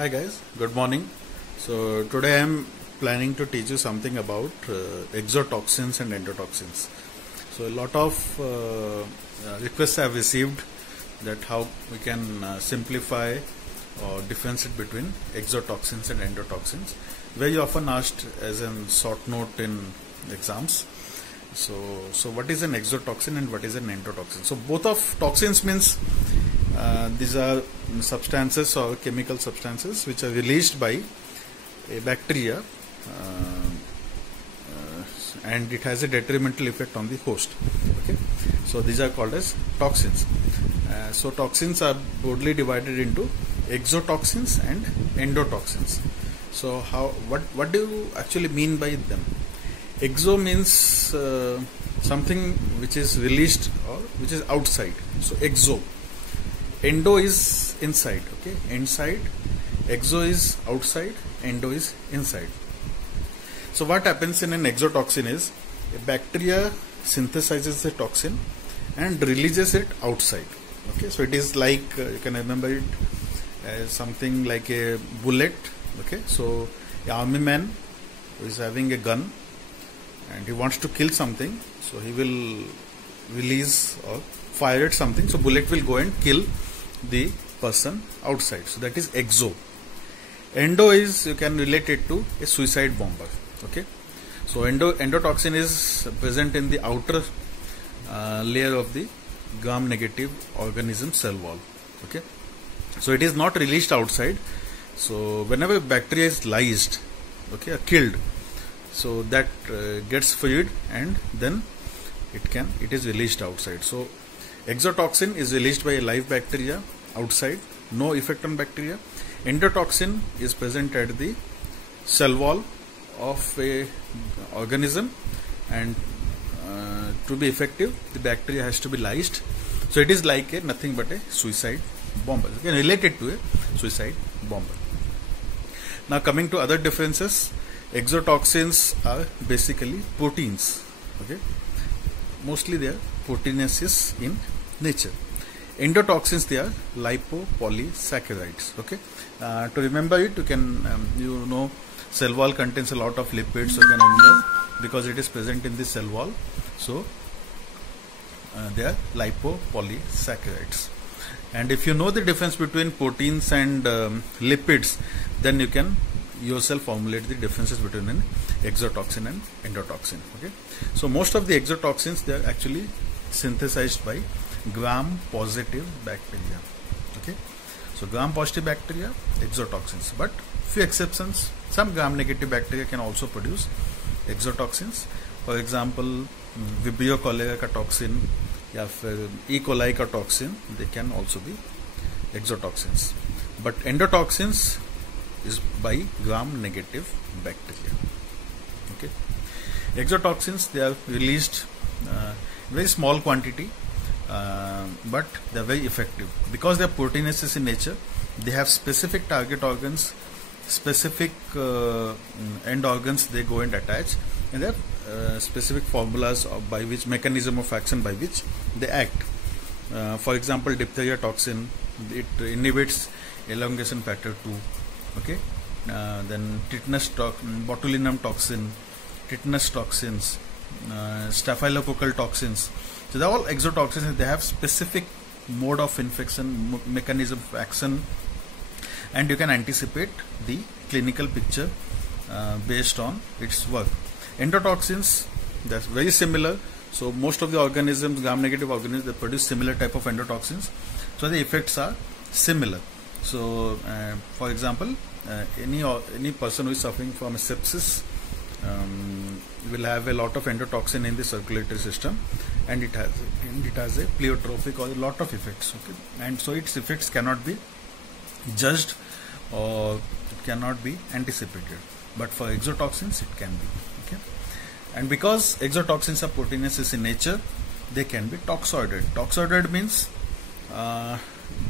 Hi guys, good morning. So today I am planning to teach you something about exotoxins and endotoxins. So a lot of requests I have received that how we can simplify or differentiate between exotoxins and endotoxins. Very often asked as a short note in exams. So what is an exotoxin and what is an endotoxin? So both of toxins means these are substances or chemical substances which are released by a bacteria and it has a detrimental effect on the host. Okay, so these are called as toxins. So toxins are broadly divided into exotoxins and endotoxins. So what do you actually mean by them? Exo means something which is released or which is outside. So exo. Endo is inside. Okay, inside. Exo is outside. Endo is inside. So what happens in an exotoxin is a bacteria synthesizes the toxin and releases it outside. Okay, so it is like you can remember it as something like a bullet. Okay, so an army man who is having a gun and he wants to kill something, so he will release or fire at something, so bullet will go and kill the person outside. So that is exo. Endo is, you can relate it to a suicide bomber. Okay, so endotoxin is present in the outer layer of the gram-negative organism cell wall. Okay, so it is not released outside. So whenever bacteria is lysed, okay, killed, so that gets freed and then it is released outside. So exotoxin is released by a live bacteria outside, no effect on bacteria. Endotoxin is present at the cell wall of a organism, and to be effective the bacteria has to be lysed. So it is like a nothing but a suicide bomber. You can relate it to a suicide bomber. Now coming to other differences, exotoxins are basically proteins. Okay, mostly they are proteinaceous in nature. Endotoxins, they are lipopolysaccharides. Okay, to remember it, you can cell wall contains a lot of lipids, so you can remember because it is present in the cell wall. So they are lipopolysaccharides. And if you know the difference between proteins and lipids, then you can yourself formulate the differences between an exotoxin and endotoxin. Okay, so most of the exotoxins, they are actually synthesized by gram-positive bacteria. Okay, so gram-positive bacteria, exotoxins, but few exceptions. Some gram-negative bacteria can also produce exotoxins. For example, Vibrio cholerae का toxin या फिर E. coli का toxin, they can also be exotoxins. But endotoxins is by gram-negative bacteria. Okay, exotoxins, they are released very small quantity, but they are very effective because they are proteinaceous in nature. They have specific target organs, specific end organs they go and attach, and they have specific formulas by which mechanism of action by which they act. For example, diphtheria toxin, it inhibits elongation factor 2. Okay, then tetanus botulinum toxin, tetanus toxins, staphylococcal toxins. So they are all exotoxins and they have specific mode of infection, mechanism of action, and you can anticipate the clinical picture based on its work. Endotoxins, that's very similar. So most of the organisms, gram-negative organisms, they produce similar type of endotoxins. So the effects are similar. So for example, any person who is suffering from a sepsis will have a lot of endotoxin in the circulatory system, and it has a pleiotropic or a lot of effects. Okay, and so its effects cannot be judged or it cannot be anticipated, but for exotoxins it can be. Okay, and because exotoxins are proteinaceous in nature, they can be toxoided. Toxoided means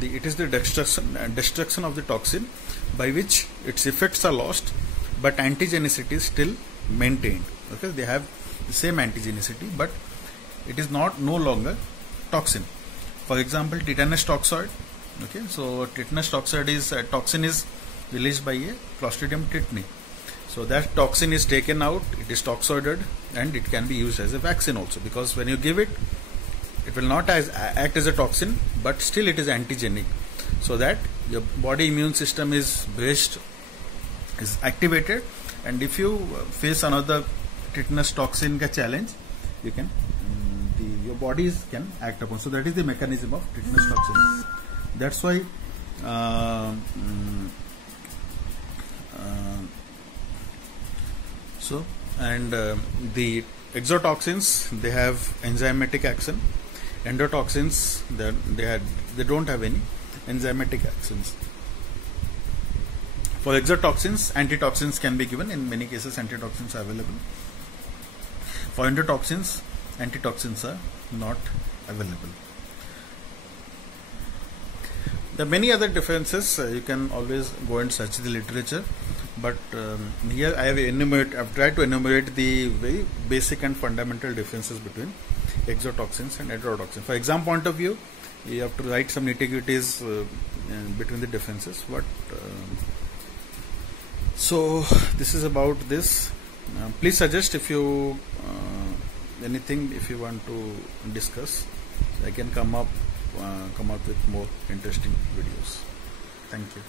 it is the destruction of the toxin by which its effects are lost, but antigenicity is still maintained. Okay, they have the same antigenicity, but it is no longer toxin. For example, tetanus toxoid. Okay, so tetanus toxoid is toxin is released by a Clostridium tetani. So that toxin is taken out, it is toxoided, and it can be used as a vaccine also, because when you give it, it will not act as a toxin, but still it is antigenic, so that your body immune system is activated, and if you face another tetanus toxin ka challenge, you can your bodies can act upon. So that is the mechanism of tetanus toxin. That's why the exotoxins, they have enzymatic action. Endotoxins, they don't have any enzymatic actions. For exotoxins, antitoxins can be given. In many cases, antitoxins are available. For endotoxins, antitoxins are not available. There are many other differences. You can always go and search the literature, but here I have tried to enumerate the very basic and fundamental differences between exotoxins and endotoxins. For exam point of view, you have to write some nitty-gritties between the differences. But so this is about this. Please suggest if you anything if you want to discuss. I can come up with more interesting videos. Thank you.